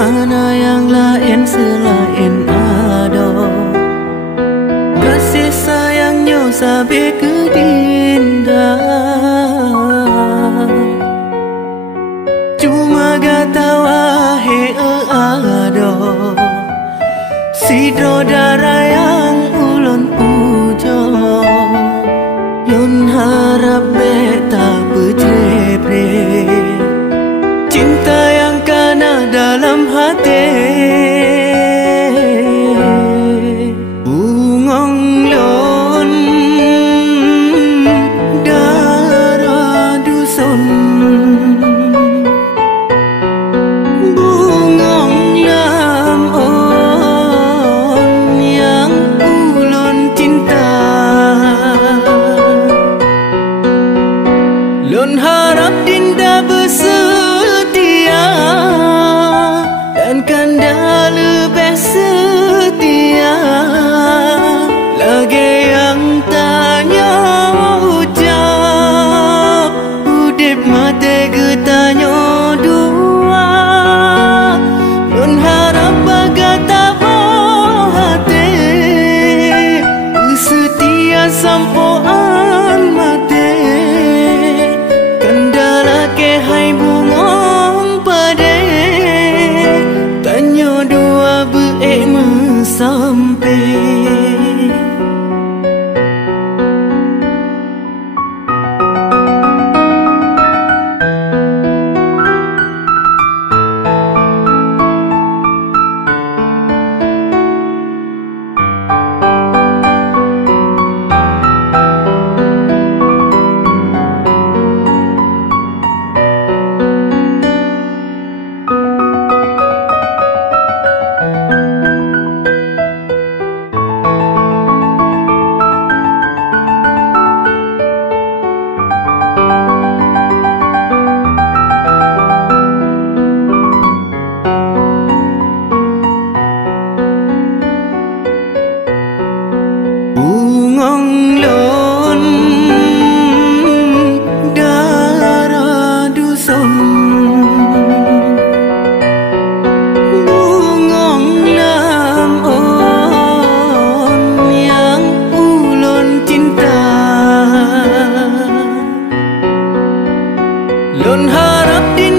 Hana yang lain selain ada. Kasih sayangnya sampai ke dinda. Cuma gata wahe ada. Sidro darah yang ulun puja. Lun harap beta berjebre. Cinta yang kana dalam hati. Bungong lon darah dusun. Bungong lam on yang ulun cinta. Lun harap dinda bersetia dan kanda lebih setia. Lagi yang tanya ucap udip mati getanya dua. Lun harap bagata hati setia sampoan mati. Kendala ke hai bungong pade. Tanya dua beek sampai. Bungong lon darah dusun. Bungong lam on yang ulun cinta. Lun harap di